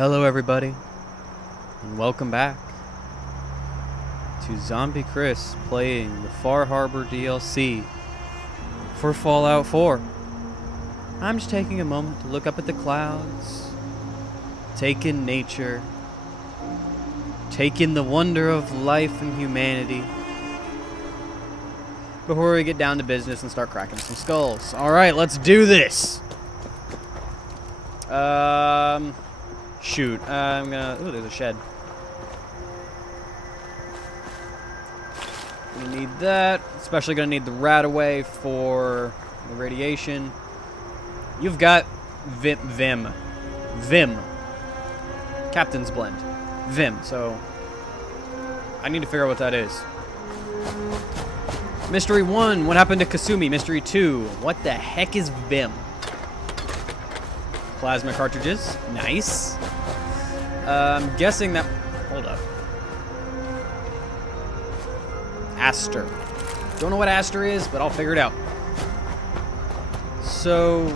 Hello everybody, and welcome back to ZombiiChris playing the Far Harbor DLC for Fallout 4. I'm just taking a moment to look up at the clouds, take in nature, take in the wonder of life and humanity, before we get down to business and start cracking some skulls. Alright, let's do this! Shoot. I'm gonna... Ooh, there's a shed. We need that. Especially gonna need the Radaway for the radiation. You've got Vim. Captain's Blend. Vim, so... I need to figure out what that is. Mystery 1, what happened to Kasumi? Mystery 2, what the heck is Vim? Plasma cartridges. Nice. I'm guessing that... Hold up. Aster. Don't know what Aster is, but I'll figure it out. So...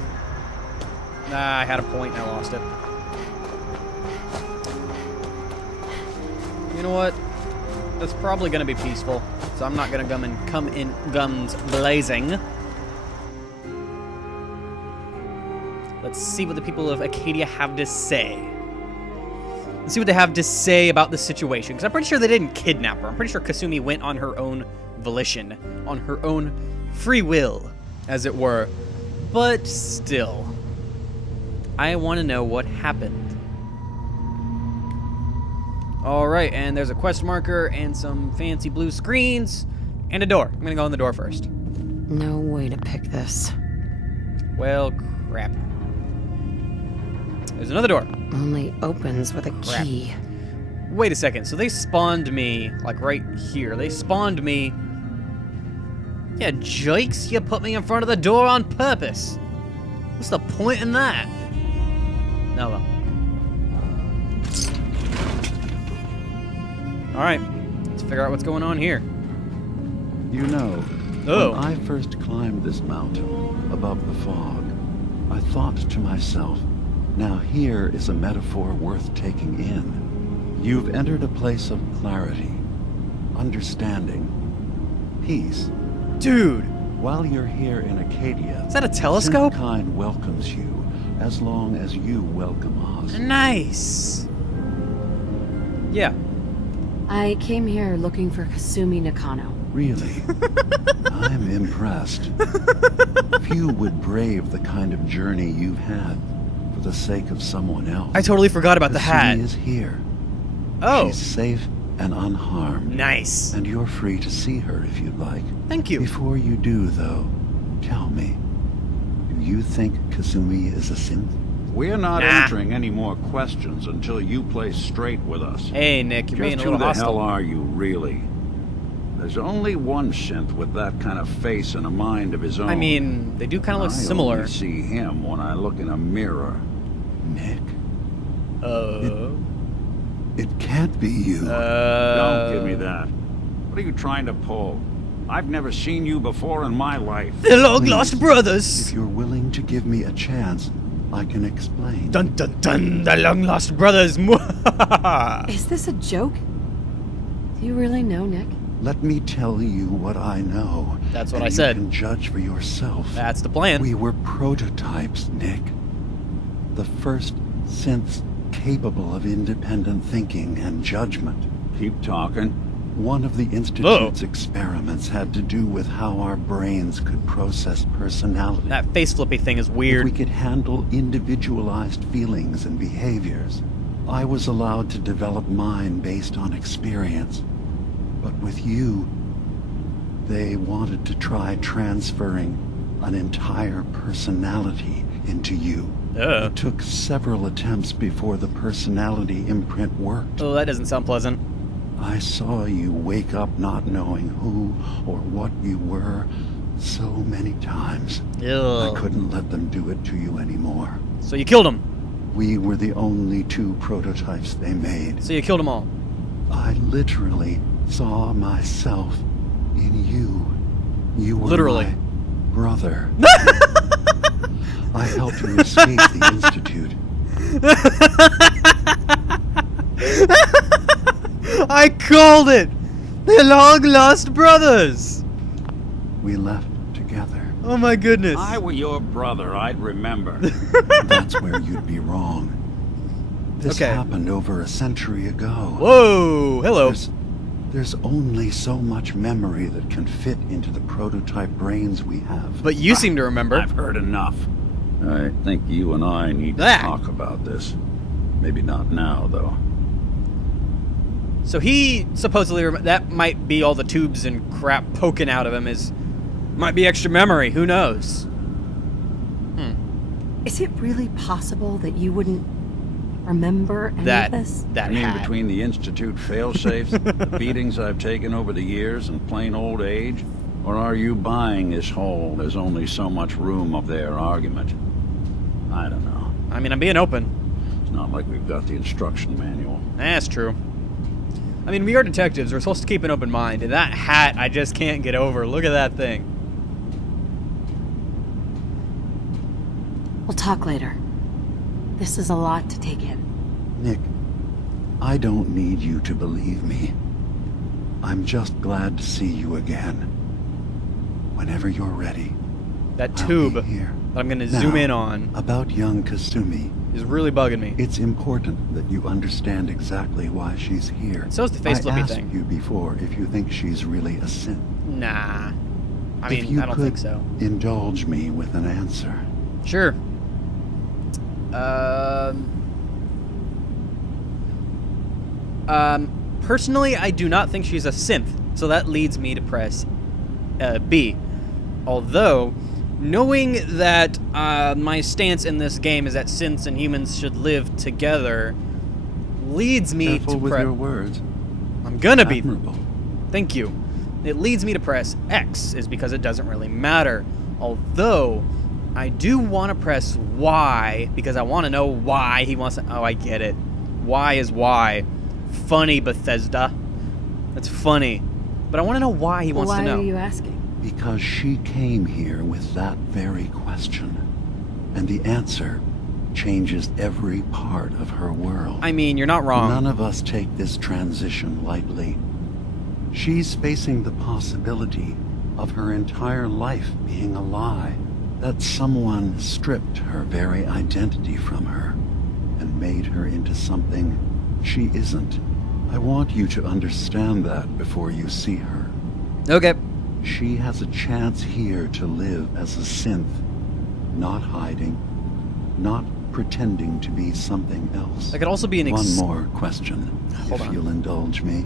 I had a point and I lost it. You know what? That's probably going to be peaceful. So I'm not going to come in guns blazing. Let's see what the people of Acadia have to say. Let's see what they have to say about the situation. Because I'm pretty sure they didn't kidnap her. I'm pretty sure Kasumi went on her own volition. On her own free will, as it were. But still. I want to know what happened. Alright, and there's a quest marker and some fancy blue screens. And a door. I'm going to go in the door first. No way to pick this. Well, crap. There's another door. Only opens with a key. Wait a second. So they spawned me, like, right here. They spawned me... Yeah, jokes. You put me in front of the door on purpose. What's the point in that? No, well. Alright. Let's figure out what's going on here. You know, Oh. when I first climbed this mountain above the fog, I thought to myself, now here is a metaphor worth taking in. You've entered a place of clarity, understanding, peace. Dude! While you're here in Acadia, Is that a telescope? Synth welcomes you as long as you welcome us. Nice! Yeah. I came here looking for Kasumi Nakano. Really? I'm impressed. Few would brave the kind of journey you've had for the sake of someone else. I totally forgot about the hat. Kasumi is here. Oh. She's safe and unharmed. Nice. And you're free to see her if you'd like. Thank you. Before you do, though, tell me, do you think Kasumi is a synth? We're not Nah. answering any more questions until you play straight with us. Hey, Nick, you're being a Just little who the hostile. hell are you, really? There's only one synth with that kind of face and a mind of his own. I mean, they do kind of look I similar. only see him when I look in a mirror. Nick? Oh. It can't be you. Don't give me that. What are you trying to pull? I've never seen you before in my life. The long-lost Please, brothers! If you're willing to give me a chance, I can explain. Dun dun dun! The long-lost brothers! Is this a joke? Do you really know, Nick? Let me tell you what I know. That's what and I said. You can judge for yourself. That's the plan. We were prototypes, Nick. The first synths capable of independent thinking and judgment. Keep talking. One of the Institute's experiments had to do with how our brains could process personality. That face flippy thing is If weird. we could handle individualized feelings and behaviors. I was allowed to develop mine based on experience. But with you, they wanted to try transferring an entire personality into you. It took several attempts before the personality imprint worked. Oh, that doesn't sound pleasant. I saw you wake up not knowing who or what you were so many times. I Ew. couldn't let them do it to you anymore. So you killed him. We were the only two prototypes they made. So you killed them all. I literally saw myself in you. You were Literally. my brother. I helped you escape the Institute. I called it! They're long-lost brothers! We left together. Oh my goodness. If I were your brother, I'd remember. That's where you'd be wrong. This Okay. happened over a century ago. Whoa! Hello. There's only so much memory that can fit into the prototype brains we have. But you seem to remember. I've heard enough. I think you and I need to Ah. talk about this. Maybe not now, though. So he supposedly that might be all the tubes and crap poking out of him might be extra memory. Who knows? Is it really possible that you wouldn't remember any of this? That I mean, hat. between the Institute failsafes, the beatings I've taken over the years, and plain old age? Or are you buying this whole "there's only so much room up there" argument? I don't know. I mean, I'm being open. It's not like we've got the instruction manual. That's true. I mean, we are detectives. We're supposed to keep an open mind. And that hat, I just can't get over. Look at that thing. We'll talk later. This is a lot to take in. Nick, I don't need you to believe me. I'm just glad to see you again. Whenever you're ready. That I'll tube be that here. I'm going to Now, zoom in on About young Kasumi. is really bugging me. It's important that you understand exactly why she's here. So is the face flippy I asked thing. you before if you think she's really a synth. Nah. I If mean, you I don't could think so. Indulge me with an answer. Sure. Personally, I do not think she's a synth, so that leads me to press B. Although, knowing that my stance in this game is that synths and humans should live together, leads me Careful to with press. your words. I'm gonna be. Admirable. Thank you. It leads me to press X, is because it doesn't really matter. Although, I do want to press Y, because I want to know why he wants to... Oh, I get it. Y is Y. Funny, Bethesda. That's funny. But I want to know why he wants to know. Why are you asking? Because she came here with that very question. And the answer changes every part of her world. I mean, you're not wrong. None of us take this transition lightly. She's facing the possibility of her entire life being a lie. That someone stripped her very identity from her and made her into something she isn't. I want you to understand that before you see her. Okay. She has a chance here to live as a synth, not hiding, not pretending to be something else. That could also be an One more question, Hold if on. you'll indulge me.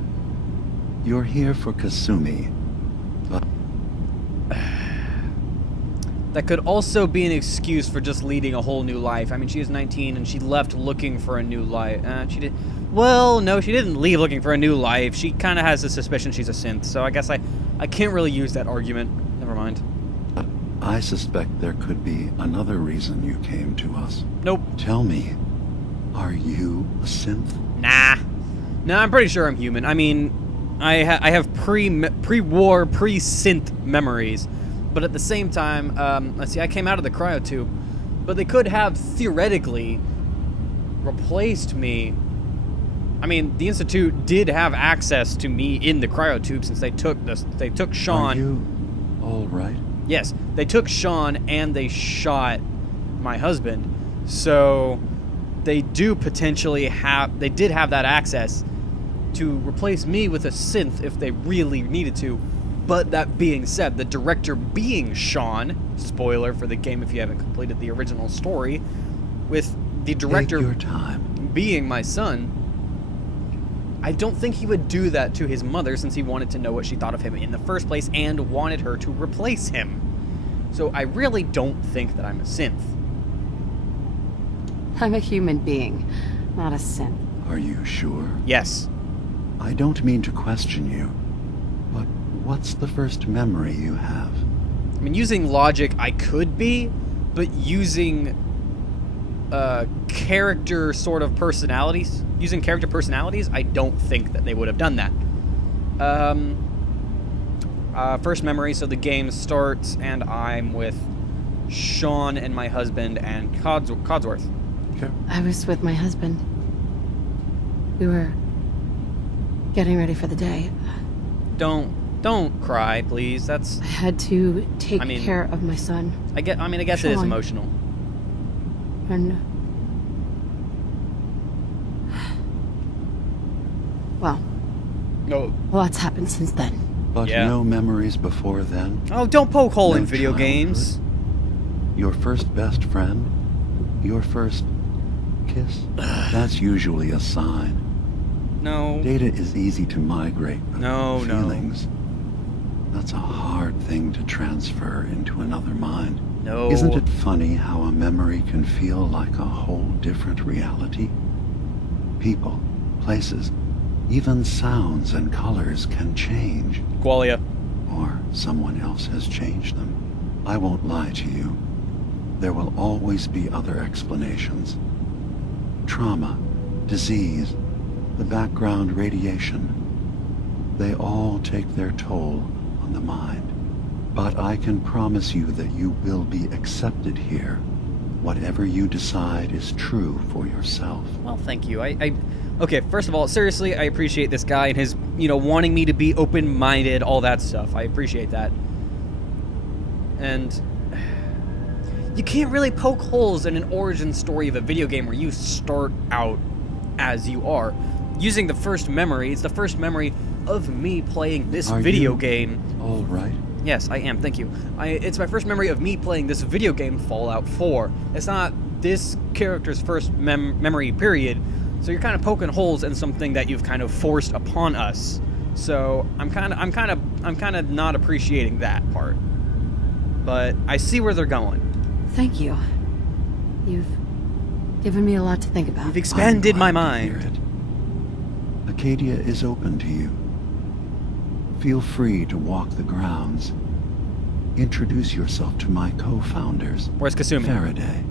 You're here for Kasumi, but That could also be an excuse for just leading a whole new life. I mean, she is 19 and she left looking for a new life. She did. Well, no, she didn't leave looking for a new life. She kind of has a suspicion she's a synth, so I guess I can't really use that argument. Never mind. I suspect there could be another reason you came to us. Nope. Tell me, are you a synth? Nah. No, I'm pretty sure I'm human. I mean, I have pre-war, pre-synth memories. But at the same time, let's see, I came out of the cryotube. But they could have, theoretically, replaced me. I mean, the Institute did have access to me in the cryotube since they took Sean. Are you all right? Yes, they took Sean and they shot my husband. So they do potentially have, they did have that access to replace me with a synth if they really needed to. But that being said, the director being Sean, spoiler for the game if you haven't completed the original story, with the director Take your time. being my son, I don't think he would do that to his mother since he wanted to know what she thought of him in the first place and wanted her to replace him. So I really don't think that I'm a synth. I'm a human being, not a synth. Are you sure? Yes. I don't mean to question you, but what's the first memory you have? I mean, using logic, I could be, but using character sort of personalities, I don't think that they would have done that. First memory, so the game starts and I'm with Sean and my husband and Codsworth. I was with my husband. We were getting ready for the day. Don't cry, please. That's... I had to take care of my son. I guess it is emotional. And... well, No. lots happened since then. But no memories before then? Oh, don't poke hole in No video childhood? games. Your first best friend? Your first kiss? That's usually a sign. No. Data is easy to migrate, but No. feelings, that's a hard thing to transfer into another mind. No. Isn't it funny how a memory can feel like a whole different reality? People, places, even sounds and colors can change. Qualia. Or someone else has changed them. I won't lie to you. There will always be other explanations. Trauma, disease, the background radiation. They all take their toll on the mind. But I can promise you that you will be accepted here. Whatever you decide is true for yourself. Well, thank you. Okay, first of all, seriously, I appreciate this guy and his, wanting me to be open-minded, all that stuff. I appreciate that. And you can't really poke holes in an origin story of a video game where you start out as you are. Using the first memory, it's the first memory of me playing this video game. All right. Yes, I am. Thank you. It's my first memory of me playing this video game, Fallout 4. It's not this character's first memory, period. So you're kind of poking holes in something that you've kind of forced upon us. So I'm kind of not appreciating that part. But I see where they're going. Thank you. You've given me a lot to think about. You've expanded my I'm glad to hear mind. it. Acadia is open to you. Feel free to walk the grounds. Introduce yourself to my co-founders, Where's Kasumi? Faraday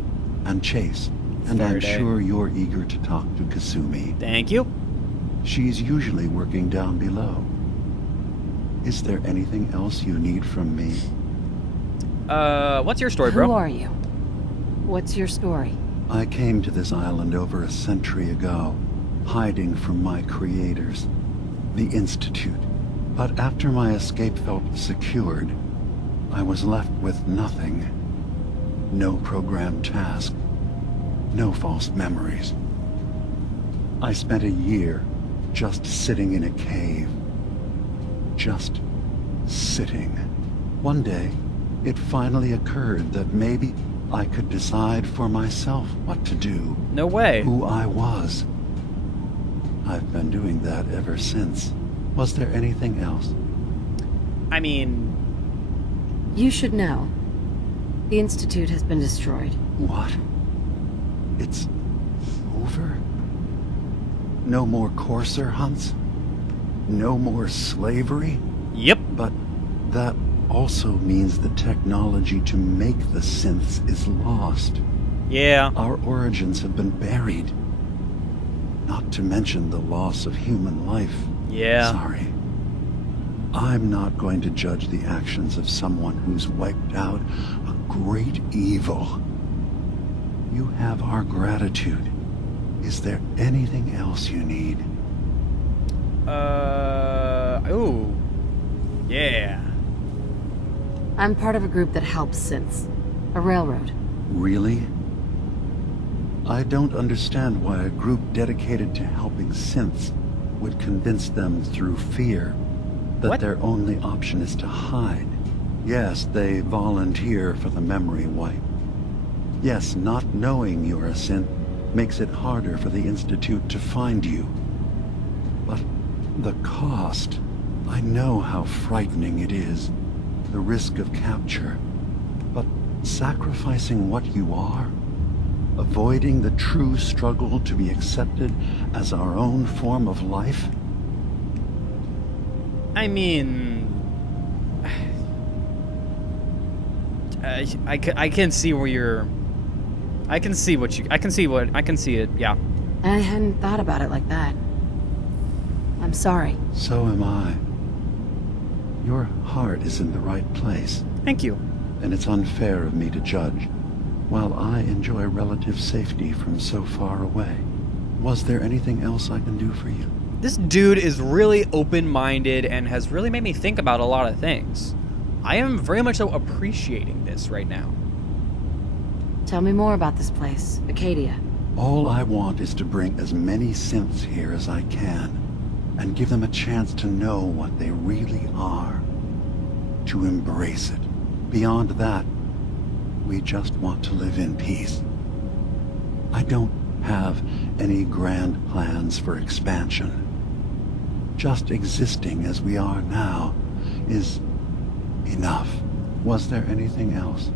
and Chase. And Faraday. I'm sure you're eager to talk to Kasumi. Thank you. She's usually working down below. Is there anything else you need from me? What's your story, bro? Who are you? What's your story? I came to this island over a century ago, hiding from my creators, the Institute. But after my escape felt secured, I was left with nothing. No programmed task. No false memories. I spent a year just sitting in a cave. Just sitting. One day, it finally occurred that maybe I could decide for myself what to do. No way. Who I was. I've been doing that ever since. Was there anything else? I mean... You should know. The Institute has been destroyed. What? It's over? No more courser hunts? No more slavery? Yep. But that also means the technology to make the synths is lost. Yeah. Our origins have been buried. Not to mention the loss of human life. Yeah. Sorry. I'm not going to judge the actions of someone who's wiped out a great evil. You have our gratitude. Is there anything else you need? Ooh. Yeah. I'm part of a group that helps synths. A railroad. Really? I don't understand why a group dedicated to helping synths would convince them through fear that What? their only option is to hide. Yes, they volunteer for the memory wipe. Yes, not knowing you're a synth makes it harder for the Institute to find you. But the cost, I know how frightening it is. The risk of capture. But sacrificing what you are, avoiding the true struggle to be accepted as our own form of life? I mean... I can see where you're... I can see it, yeah. I hadn't thought about it like that. I'm sorry. So am I. Your heart is in the right place, Thank you. and it's unfair of me to judge. while I enjoy relative safety from so far away. Was there anything else I can do for you? This dude is really open-minded and has really made me think about a lot of things. I am very much so appreciating this right now. Tell me more about this place, Acadia. All I want is to bring as many synths here as I can, and give them a chance to know what they really are. To embrace it. Beyond that, we just want to live in peace. I don't have any grand plans for expansion. Just existing as we are now is enough. Was there anything else?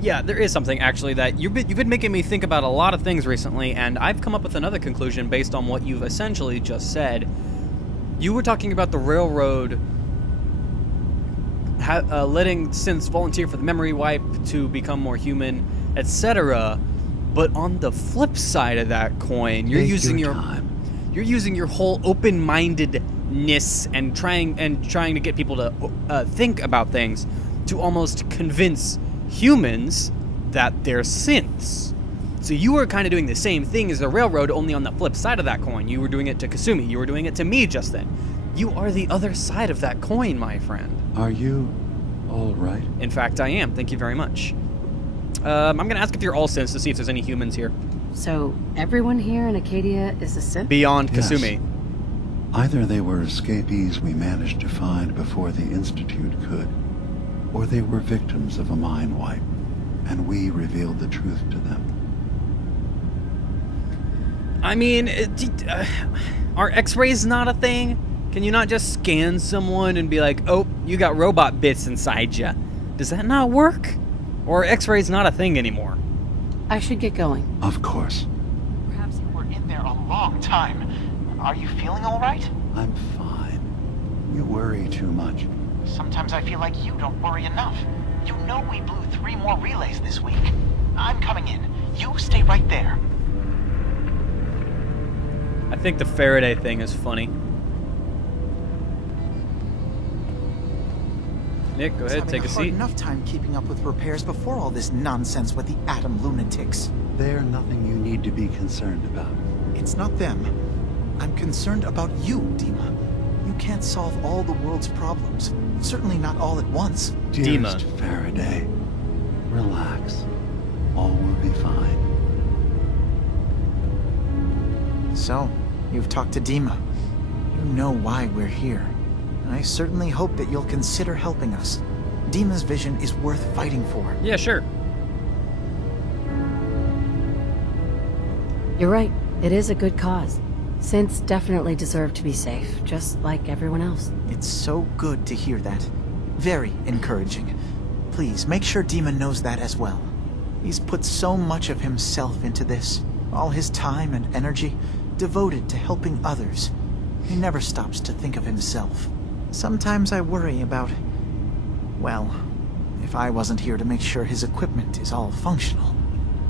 Yeah, there is something, actually, that you've been making me think about a lot of things recently, and I've come up with another conclusion based on what you've essentially just said. You were talking about the railroad letting synths volunteer for the memory wipe to become more human, etc. But on the flip side of that coin, you're using your whole open-mindedness and trying to get people to think about things to almost convince humans that they're synths. So you were kind of doing the same thing as the railroad, only on the flip side of that coin. You were doing it to Kasumi. You were doing it to me just then. You are the other side of that coin, my friend. Are you all right? In fact, I am. Thank you very much. I'm going to ask if you're all synths to see if there's any humans here. So, everyone here in Acadia is a synth? Beyond Yes. Kasumi. Either they were escapees we managed to find before the Institute could, or they were victims of a mind wipe, and we revealed the truth to them. I mean, are x-rays not a thing? Can you not just scan someone and be like, oh, you got robot bits inside you? Does that not work? Or are x-rays not a thing anymore? I should get going. Of course. Perhaps you were in there a long time. Are you feeling all right? I'm fine. You worry too much. Sometimes I feel like you don't worry enough. You know we blew 3 more relays this week. I'm coming in. You stay right there. I think the Faraday thing is funny. Nick, go ahead, take a seat. Enough time keeping up with repairs before all this nonsense with the atom lunatics. They're nothing you need to be concerned about. It's not them. I'm concerned about you, DiMA. You can't solve all the world's problems. Certainly not all at once. Dearest DiMA. Faraday, relax. All will be fine. So, you've talked to DiMA. You know why we're here. I certainly hope that you'll consider helping us. DiMA's vision is worth fighting for. Yeah, sure. You're right. It is a good cause. Synths definitely deserve to be safe, just like everyone else. It's so good to hear that. Very encouraging. Please, make sure DiMA knows that as well. He's put so much of himself into this. All his time and energy devoted to helping others. He never stops to think of himself. Sometimes I worry about... well, if I wasn't here to make sure his equipment is all functional.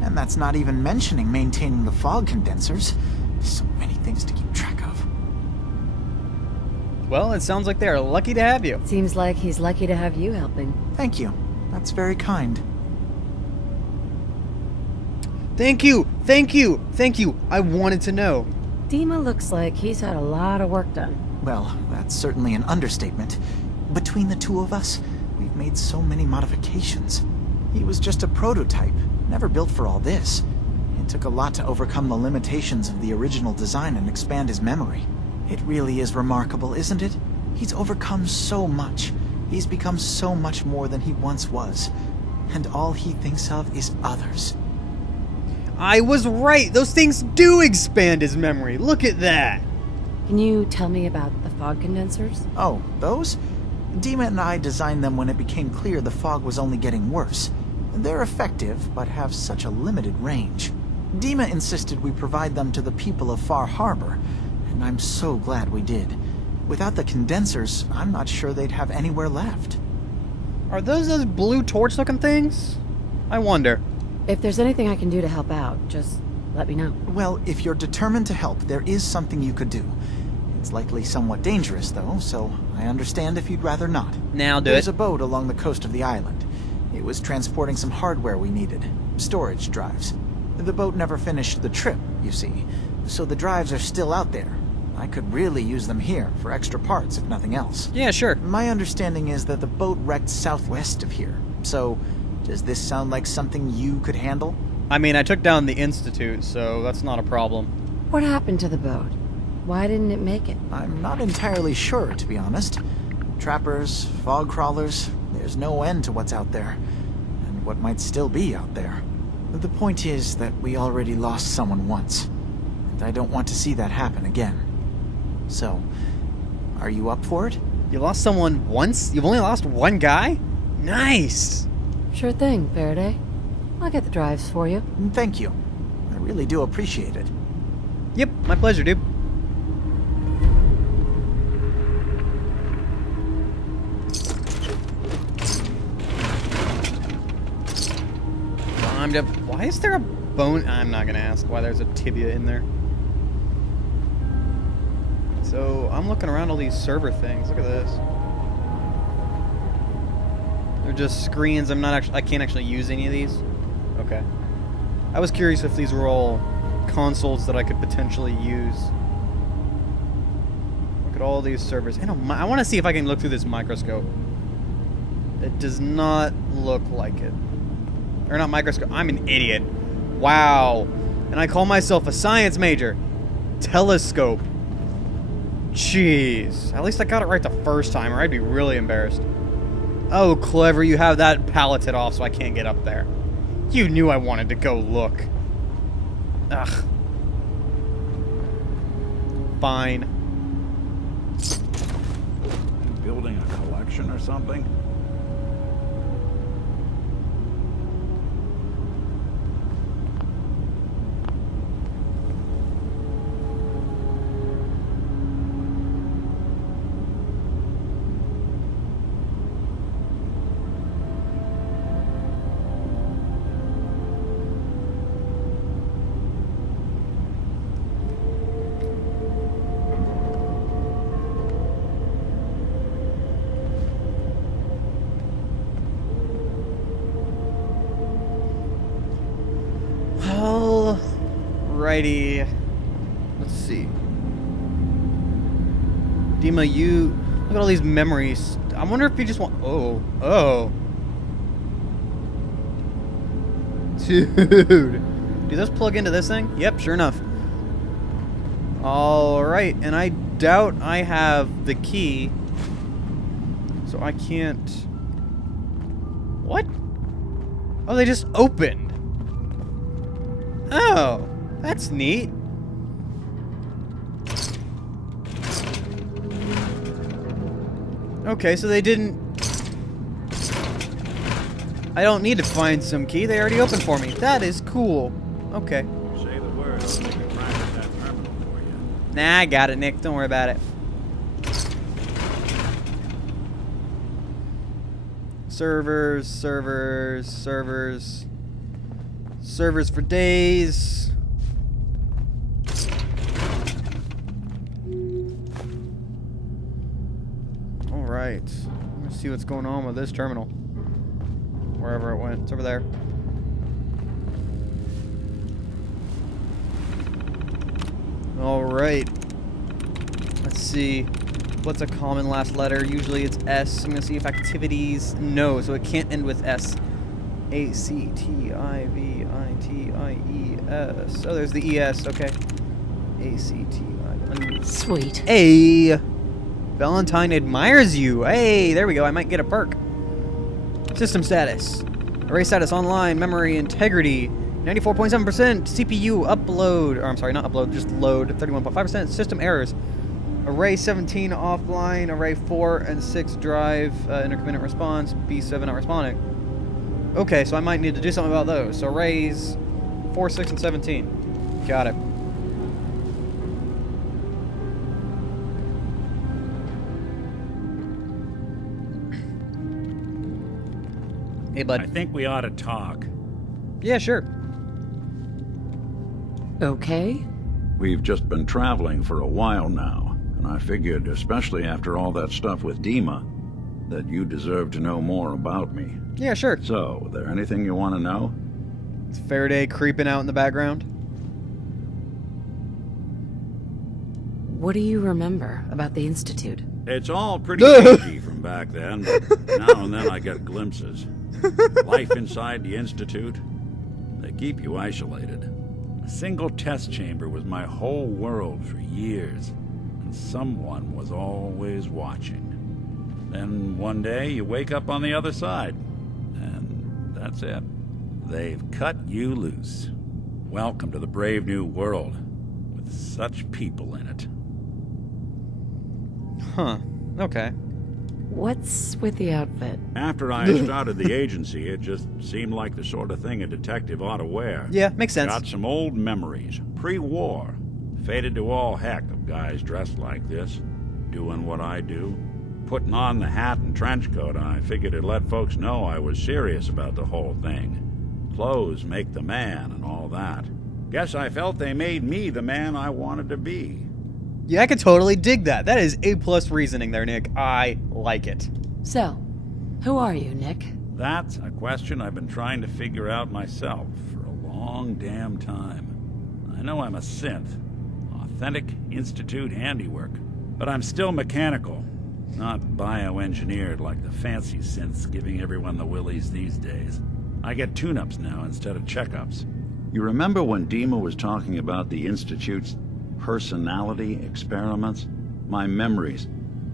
And that's not even mentioning maintaining the fog condensers. So many things to keep track of. Well, it sounds like they are lucky to have you. Seems like he's lucky to have you helping. Thank you. That's very kind. Thank you, thank you, thank you. I wanted to know. DiMA looks like he's had a lot of work done. Well, that's certainly an understatement. Between the two of us, we've made so many modifications. He was just a prototype, never built for all this. It took a lot to overcome the limitations of the original design and expand his memory. It really is remarkable, isn't it? He's overcome so much. He's become so much more than he once was. And all he thinks of is others. I was right. Those things do expand his memory. Look at that. Can you tell me about the fog condensers? Oh, those? DiMA and I designed them when it became clear the fog was only getting worse. They're effective, but have such a limited range. DiMA insisted we provide them to the people of Far Harbor, and I'm so glad we did. Without the condensers, I'm not sure they'd have anywhere left. Are those blue torch-looking things? I wonder. If there's anything I can do to help out, just let me know. Well, if you're determined to help, there is something you could do. It's likely somewhat dangerous, though, so I understand if you'd rather not. Now do There's it. a boat along the coast of the island. It was transporting some hardware we needed. storage drives. The boat never finished the trip, you see, so the drives are still out there. I could really use them here for extra parts, if nothing else. Yeah, sure. My understanding is that the boat wrecked southwest of here, so does this sound like something you could handle? I mean, I took down the Institute, so that's not a problem. What happened to the boat? Why didn't it make it? I'm not entirely sure, to be honest. Trappers, fog crawlers, there's no end to what's out there, and what might still be out there. The point is that we already lost someone once, and I don't want to see that happen again. So, are you up for it? You lost someone once? You've only lost one guy? Nice! Sure thing, Faraday. I'll get the drives for you. Thank you. I really do appreciate it. Yep, my pleasure, dude. Why is there a bone? I'm not gonna ask why there's a tibia in there. So I'm looking around all these server things. Look at this. They're just screens. I can't actually use any of these. Okay. I was curious if these were all consoles that I could potentially use. Look at all these servers. I want to see if I can look through this microscope. It does not look like it. Or not microscope. I'm an idiot. Wow. And I call myself a science major. Telescope. Jeez. At least I got it right the first time, or I'd be really embarrassed. Oh, clever. You have that palleted off so I can't get up there. You knew I wanted to go look. Ugh. Fine. Building a collection or something? Alrighty. Let's see. DiMA, you look at all these memories. I wonder if you just want. Oh. Dude. Do those plug into this thing? Yep, sure enough. Alright, and I doubt I have the key. So I can't. What? Oh, they just opened. Oh, that's neat. Okay, so they didn't... I don't need to find some key. They already opened for me. That is cool. Okay. Say the word. I'll make a practice that terminal for you. Nah, I got it, Nick. Don't worry about it. Servers for days. Alright. Let's see what's going on with this terminal. Wherever it went. It's over there. Alright. Let's see. What's a common last letter? Usually it's S. I'm going to see if activities... No, so it can't end with S. A-C-T-I-V-I-T-I-E-S. Oh, there's the E-S. Okay. A-C-T-I... Sweet. Hey! Valentine admires you. Hey, there we go. I might get a perk. System status. Array status online. Memory integrity. 94.7%. CPU upload. Or I'm sorry, not upload. Just load. 31.5%. System errors. Array 17 offline. Array 4 and 6 drive. Intermittent response. B7 not responding. Okay, so I might need to do something about those. So arrays 4, 6, and 17. Got it. Hey, bud. I think we ought to talk. Yeah, sure. Okay. We've just been traveling for a while now, and I figured, especially after all that stuff with DiMA, that you deserve to know more about me. Yeah, sure. So, there anything you want to know? Is Faraday creeping out in the background? What do you remember about the Institute? It's all pretty hazy from back then, but now and then I get glimpses. Life inside the Institute, they keep you isolated. A single test chamber was my whole world for years, and someone was always watching. Then one day you wake up on the other side, and that's it. They've cut you loose. Welcome to the brave new world, with such people in it. Huh. Okay. What's with the outfit? After I started the agency, it just seemed like the sort of thing a detective ought to wear. Yeah, makes sense. Got some old memories, pre-war. Faded to all heck of guys dressed like this, doing what I do. Putting on the hat and trench coat, I figured it'd let folks know I was serious about the whole thing. Clothes make the man and all that. Guess I felt they made me the man I wanted to be. Yeah, I could totally dig that. That is A+ reasoning there, Nick. I like it. So, who are you, Nick? That's a question I've been trying to figure out myself for a long damn time. I know I'm a synth, authentic Institute handiwork, but I'm still mechanical, not bioengineered like the fancy synths giving everyone the willies these days. I get tune-ups now instead of checkups. You remember when DiMA was talking about the Institute's personality experiments? My memories,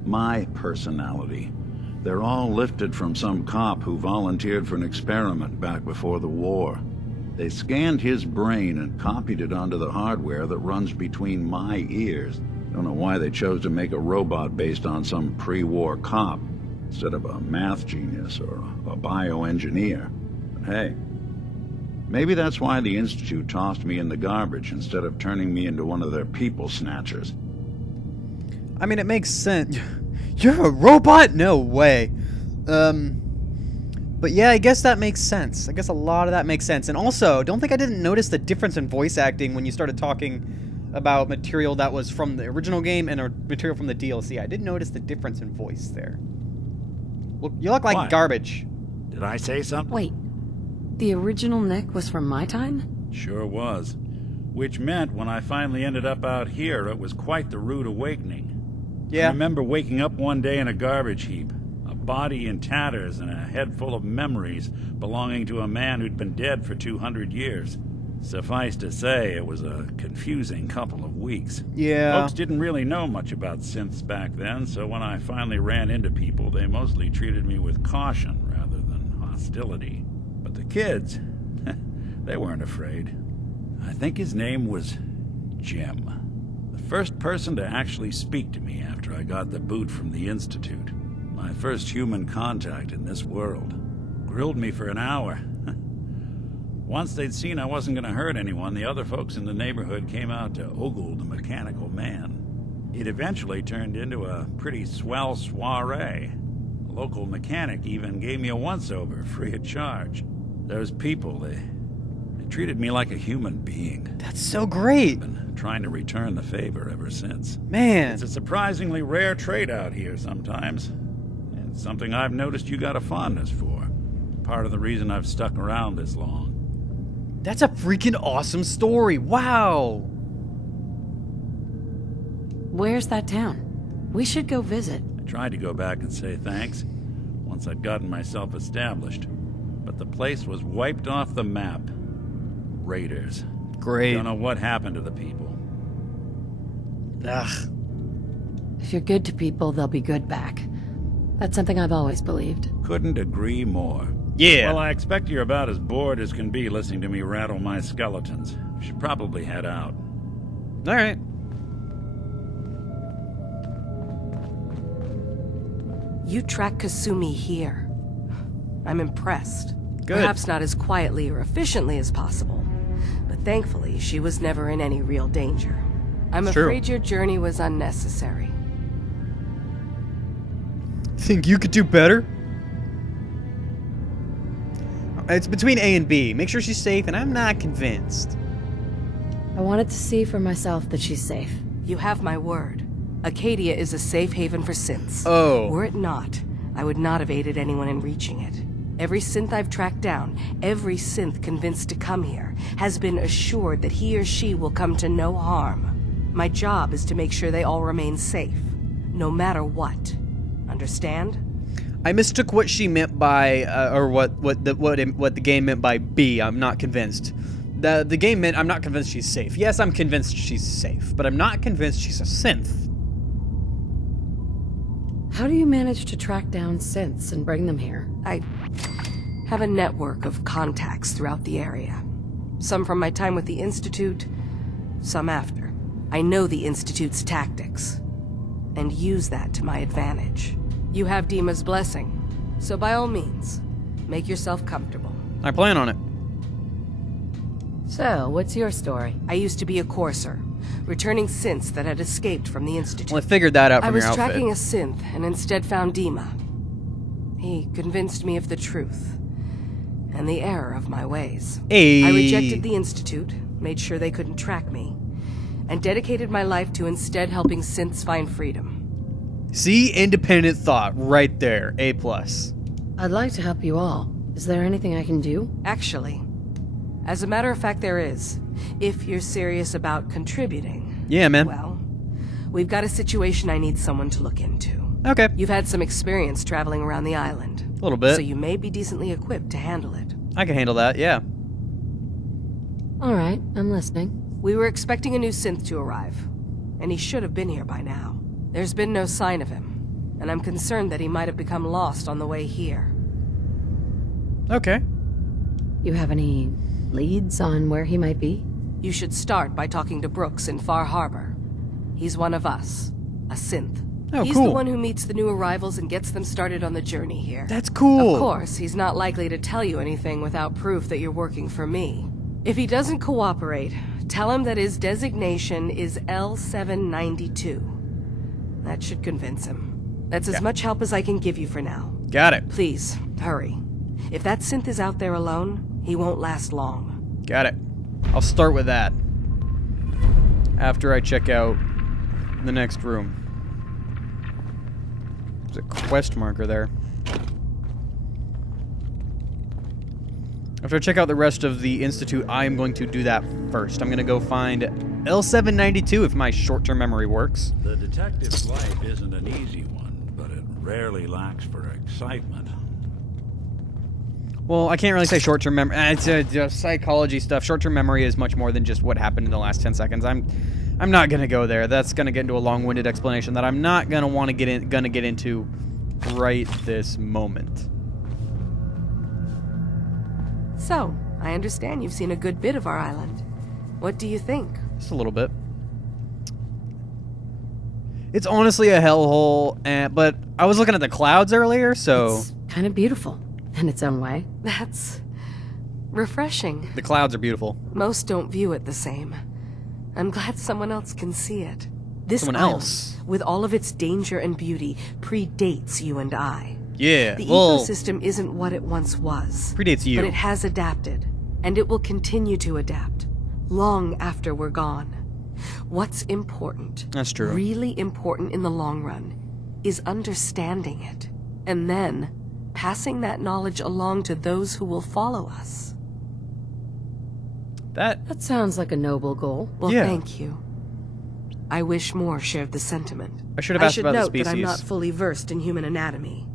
my personality. They're all lifted from some cop who volunteered for an experiment back before the war. They scanned his brain and copied it onto the hardware that runs between my ears. Don't know why they chose to make a robot based on some pre-war cop instead of a math genius or a bioengineer. But hey, maybe that's why the Institute tossed me in the garbage instead of turning me into one of their people snatchers. I mean, it makes sense. You're a robot? No way. But yeah, I guess that makes sense. I guess a lot of that makes sense. And also, don't think I didn't notice the difference in voice acting when you started talking about material that was from the original game and material from the DLC. I did notice the difference in voice there. Look, you look like What? garbage. Did I say something? Wait, the original Nick was from my time? Sure was. Which meant when I finally ended up out here, it was quite the rude awakening. Yeah. I remember waking up one day in a garbage heap, a body in tatters and a head full of memories belonging to a man who'd been dead for 200 years. Suffice to say, it was a confusing couple of weeks. Yeah. Folks didn't really know much about synths back then, so when I finally ran into people, they mostly treated me with caution rather than hostility. But the kids, they weren't afraid. I think his name was Jim. The first person to actually speak to me after I got the boot from the Institute. My first human contact in this world. Grilled me for an hour. Once they'd seen I wasn't going to hurt anyone, the other folks in the neighborhood came out to ogle the mechanical man. It eventually turned into a pretty swell soiree. A local mechanic even gave me a once-over free of charge. Those people, they treated me like a human being. That's so great. Been trying to return the favor ever since. Man. It's a surprisingly rare trait out here sometimes. And something I've noticed you got a fondness for. Part of the reason I've stuck around this long. That's a freaking awesome story. Wow. Where's that town? We should go visit. I tried to go back and say thanks once I'd gotten myself established. But the place was wiped off the map. Raiders. Great. Don't know what happened to the people. Ugh. If you're good to people, they'll be good back. That's something I've always believed. Couldn't agree more. Yeah. Well, I expect you're about as bored as can be listening to me rattle my skeletons. Should probably head out. All right. You track Kasumi here. I'm impressed. Good. Perhaps not as quietly or efficiently as possible, but thankfully she was never in any real danger. I'm It's true. afraid your journey was unnecessary. Think you could do better? It's between A and B. Make sure she's safe, and I'm not convinced. I wanted to see for myself that she's safe. You have my word. Acadia is a safe haven for synths. Oh. Were it not, I would not have aided anyone in reaching it. Every synth I've tracked down, every synth convinced to come here, has been assured that he or she will come to no harm. My job is to make sure they all remain safe, no matter what. Understand? I mistook what she meant by, or what the game meant by B. I'm not convinced. The game meant I'm not convinced she's safe. Yes, I'm convinced she's safe, but I'm not convinced she's a synth. How do you manage to track down synths and bring them here? I have a network of contacts throughout the area. Some from my time with the Institute, some after. I know the Institute's tactics, and use that to my advantage. You have DiMa's blessing, so by all means, make yourself comfortable. I plan on it. So, what's your story? I used to be a courser, returning synths that had escaped from the Institute. Well, I figured that out from your outfit. I was tracking a synth and instead found DiMA. He convinced me of the truth and the error of my ways. Hey. I rejected the Institute, made sure they couldn't track me, and dedicated my life to instead helping synths find freedom. See? Independent thought right there. A+. I'd like to help you all. Is there anything I can do? Actually, as a matter of fact, there is. If you're serious about contributing. Yeah, man. Well, we've got a situation I need someone to look into. Okay. You've had some experience traveling around the island. A little bit. So you may be decently equipped to handle it. I can handle that, yeah. All right, I'm listening. We were expecting a new synth to arrive, and he should have been here by now. There's been no sign of him, and I'm concerned that he might have become lost on the way here. Okay. You have any leads on where he might be? You should start by talking to Brooks in Far Harbor. He's one of us, a synth. Oh, He's cool. the one who meets the new arrivals and gets them started on the journey here. That's cool. Of course, he's not likely to tell you anything without proof that you're working for me. If he doesn't cooperate, tell him that his designation is L792. That should convince him. That's as much help as I can give you for now. Got it. Please, hurry. If that synth is out there alone, he won't last long. Got it. I'll start with that. After I check out the next room. There's a quest marker there. After I check out the rest of the Institute, I am going to do that first. I'm going to go find L792 if my short-term memory works. The detective's life isn't an easy one, but it rarely lacks for excitement. Well, I can't really say short-term memory. It's psychology stuff. Short-term memory is much more than just what happened in the last 10 seconds. I'm not going to go there. That's going to get into a long-winded explanation that I'm not going to want to get into right this moment. So, I understand you've seen a good bit of our island. What do you think? Just a little bit. It's honestly a hellhole, but I was looking at the clouds earlier, so... It's kind of beautiful in its own way. That's refreshing. The clouds are beautiful. Most don't view it the same. I'm glad someone else can see it. This Someone island, else? with all of its danger and beauty, predates you and I. Yeah, The well, ecosystem isn't what it once was. predates you. But it has adapted, and it will continue to adapt, long after we're gone. What's important, That's true. really important in the long run, is understanding it, and then passing that knowledge along to those who will follow us. That sounds like a noble goal. Well, Yeah. thank you. I wish more shared the sentiment. I should have asked about the note that I'm species. not fully versed in human anatomy,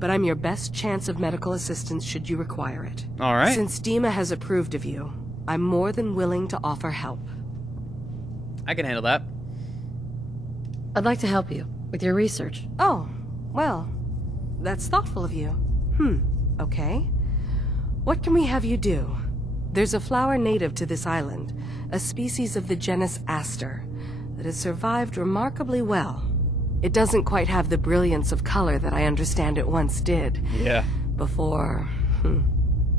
but I'm your best chance of medical assistance should you require it. All right. Since DiMA has approved of you, I'm more than willing to offer help. I can handle that. I'd like to help you with your research. Oh, well, that's thoughtful of you. Okay. What can we have you do? There's a flower native to this island, a species of the genus Aster, that has survived remarkably well. It doesn't quite have the brilliance of color that I understand it once did. Yeah. Before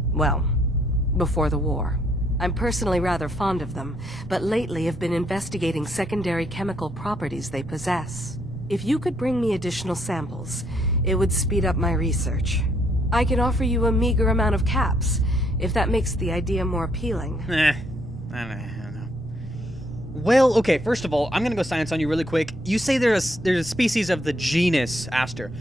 the war. I'm personally rather fond of them, but lately have been investigating secondary chemical properties they possess. If you could bring me additional samples, it would speed up my research. I can offer you a meager amount of caps, if that makes the idea more appealing. I don't know. Well, okay, first of all, I'm gonna go science on you really quick. You say there's a species of the genus Aster.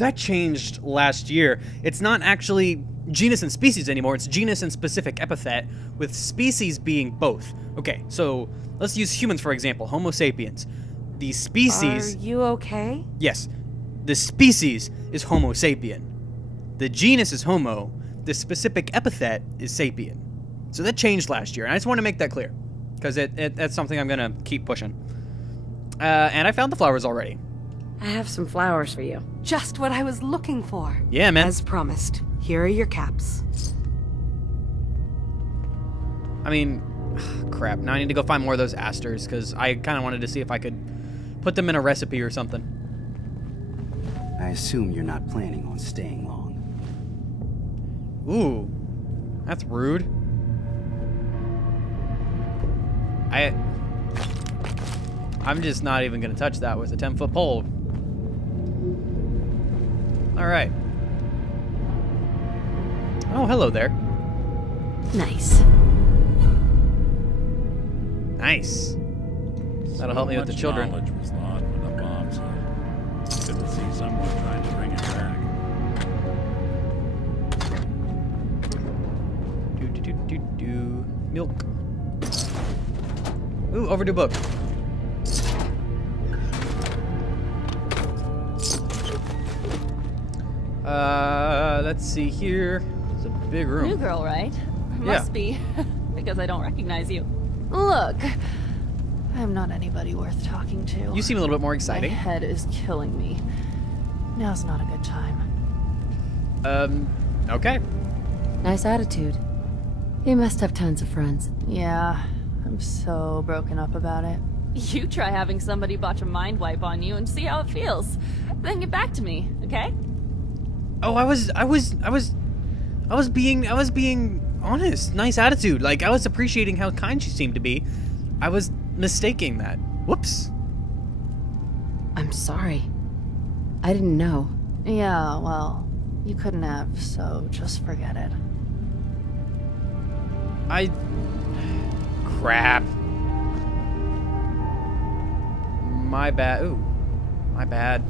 that changed last year. It's not actually genus and species anymore. It's genus and specific epithet, with species being both. Okay, so let's use humans for example. Homo sapiens. The species... Are you okay? Yes. The species is Homo sapien. The genus is Homo. The specific epithet is sapien. So that changed last year, and I just want to make that clear, because that's something I'm going to keep pushing. And I found the flowers already. I have some flowers for you. Just what I was looking for. Yeah, man. As promised. Here are your caps. I mean, crap. Now I need to go find more of those asters, because I kind of wanted to see if I could put them in a recipe or something. I assume you're not planning on staying long. Ooh. That's rude. I'm just not even going to touch that with a 10-foot pole. Alright. Oh, hello there. Nice. Nice. That'll help me with the children. Knowledge was lost when the bombs hit. Good to see someone trying to bring it back. Do. Milk. Ooh, overdue book. Let's see here. It's a big room. New girl, right? Yeah. Must be, because I don't recognize you. Look, I'm not anybody worth talking to. You seem a little bit more My exciting. head is killing me. Now's not a good time. Okay. Nice attitude. You must have tons of friends. Yeah, I'm so broken up about it. You try having somebody botch a mind wipe on you and see how it feels. Then get back to me, okay? Oh, I was being honest. Nice attitude. Like, I was appreciating how kind she seemed to be. I was mistaking that. Whoops. I'm sorry. I didn't know. Yeah, well, you couldn't have, so just forget it. Crap. My bad. Ooh. My bad.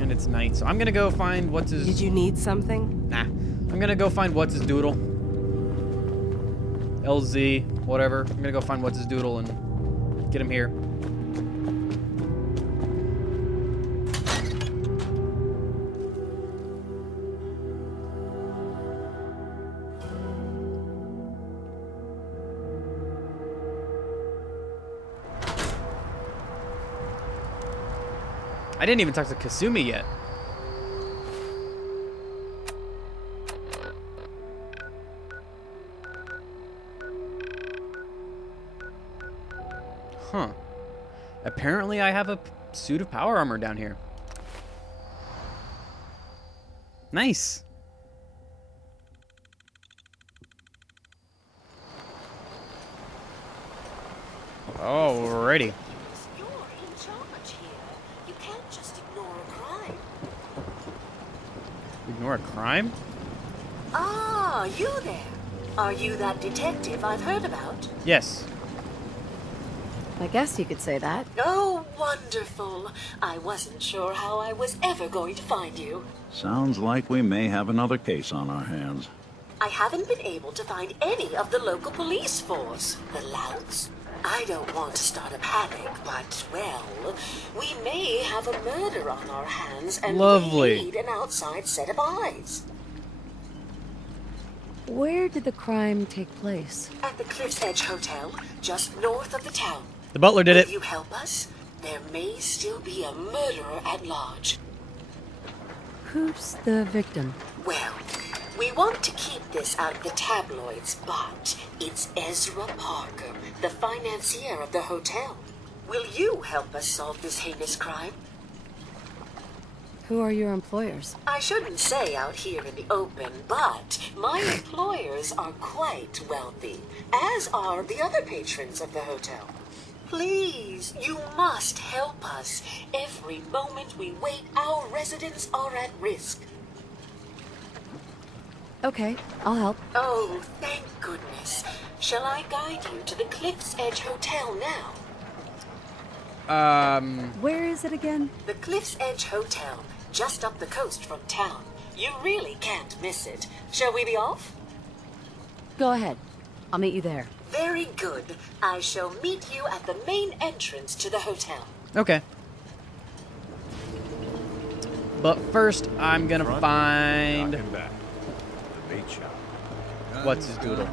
And it's night, so I'm gonna go find what's his... Did you need something? Nah. I'm gonna go find what's his doodle. LZ, whatever. I'm gonna go find what's his doodle and get him here. I didn't even talk to Kasumi yet. Huh. Apparently I have a suit of power armor down here. Nice. Alrighty. You're in charge here. You can't just ignore a crime. Ignore a crime? Ah, you there. Are you that detective I've heard about? Yes. I guess you could say that. Oh, wonderful. I wasn't sure how I was ever going to find you. Sounds like we may have another case on our hands. I haven't been able to find any of the local police force. The louts. I don't want to start a panic, but, well, we may have a murder on our hands and Lovely. we need an outside set of eyes. Where did the crime take place? At the Cliff's Edge Hotel, just north of the town. The butler did Will it. you help us? There may still be a murderer at large. Who's the victim? Well, we want to keep this out of the tabloids, but it's Ezra Parker, the financier of the hotel. Will you help us solve this heinous crime? Who are your employers? I shouldn't say out here in the open, but my employers are quite wealthy, as are the other patrons of the hotel. Please, you must help us. Every moment we wait, our residents are at risk. Okay, I'll help. Oh, thank goodness. Shall I guide you to the Cliff's Edge Hotel now? Where is it again? The Cliff's Edge Hotel, just up the coast from town. You really can't miss it. Shall we be off? Go ahead. I'll meet you there. Very good. I shall meet you at the main entrance to the hotel. Okay. But first, I'm gonna find... What's his doodle?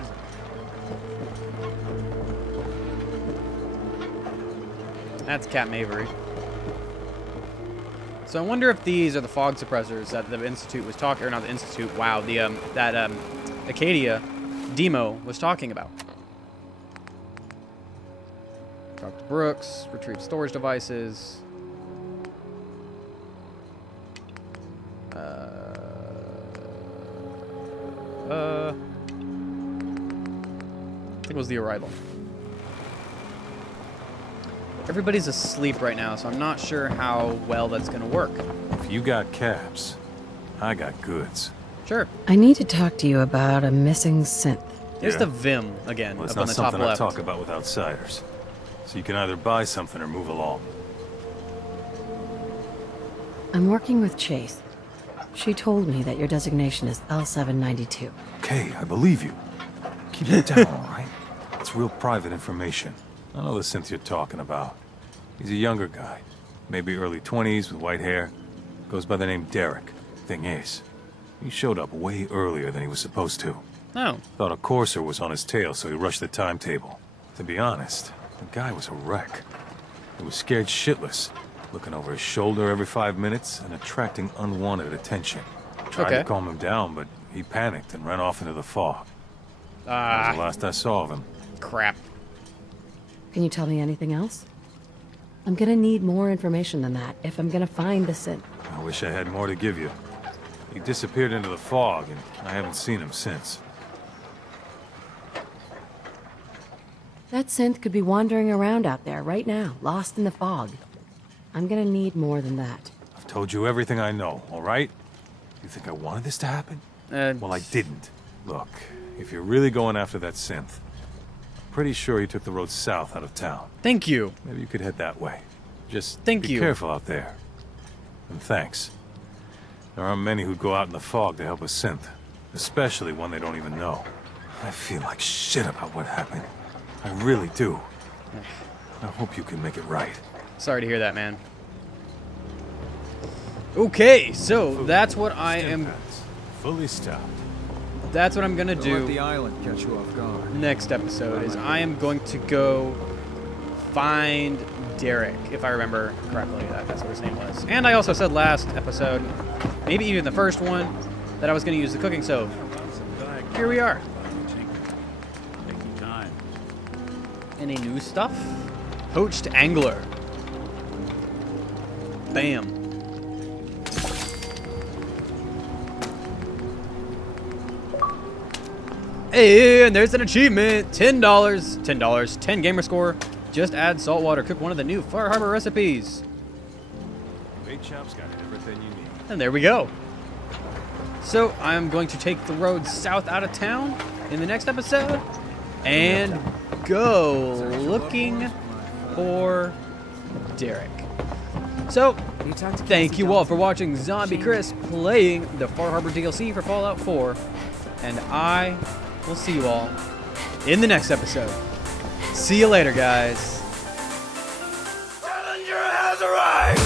That's Cat Mavery. So I wonder if these are the fog suppressors that the Institute was talking, or not the Institute, wow, that Acadia DiMA was talking about. Talk to Brooks, retrieve storage devices. I think it was the arrival. Everybody's asleep right now, so I'm not sure how well that's going to work. If you got caps, I got goods. Sure. I need to talk to you about a missing synth. There's the Vim again, Well, it's up not on the top something I left. talk about with outsiders. So you can either buy something or move along. I'm working with Chase. She told me that your designation is L792. Okay, I believe you. Keep it down, all right? It's real private information. I know the synth you're talking about. He's a younger guy. Maybe early 20s with white hair. Goes by the name Derek. Thing is, he showed up way earlier than he was supposed to. Oh. Thought a courser was on his tail, so he rushed the timetable. To be honest, the guy was a wreck. He was scared shitless, looking over his shoulder every 5 minutes and attracting unwanted attention. Tried to calm him down, but he panicked and ran off into the fog. That was the last I saw of him. Crap. Can you tell me anything else? I'm gonna need more information than that if I'm gonna find the synth. I wish I had more to give you. He disappeared into the fog, and I haven't seen him since. That synth could be wandering around out there right now, lost in the fog. I'm gonna need more than that. I've told you everything I know, all right? You think I wanted this to happen? Well, I didn't. Look, if you're really going after that synth, I'm pretty sure he took the road south out of town. Thank you. Maybe you could head that way. Just be careful out there. And thanks. There aren't many who'd go out in the fog to help a synth, especially one they don't even know. I feel like shit about what happened. I really do. I hope you can make it right. Sorry to hear that, man. Okay, so that's what I am... Fully stopped. That's what I'm gonna do. Let the island catch you off guard. Next episode is I am going to go find Derek, if I remember correctly. That's what his name was. And I also said last episode, maybe even the first one, that I was going to use the cooking stove. Here we are. Any new stuff? Poached angler. Bam. Hey, and there's an achievement. $10. $10. 10 gamer score. Just add salt water. Cook one of the new Far Harbor recipes. Bait Shop's got everything you need. And there we go. So I'm going to take the road south out of town in the next episode and go looking for Derek. So, thank you all for watching ZombiiChris playing the Far Harbor DLC for Fallout 4. And I will see you all in the next episode. See you later, guys. Challenger has arrived!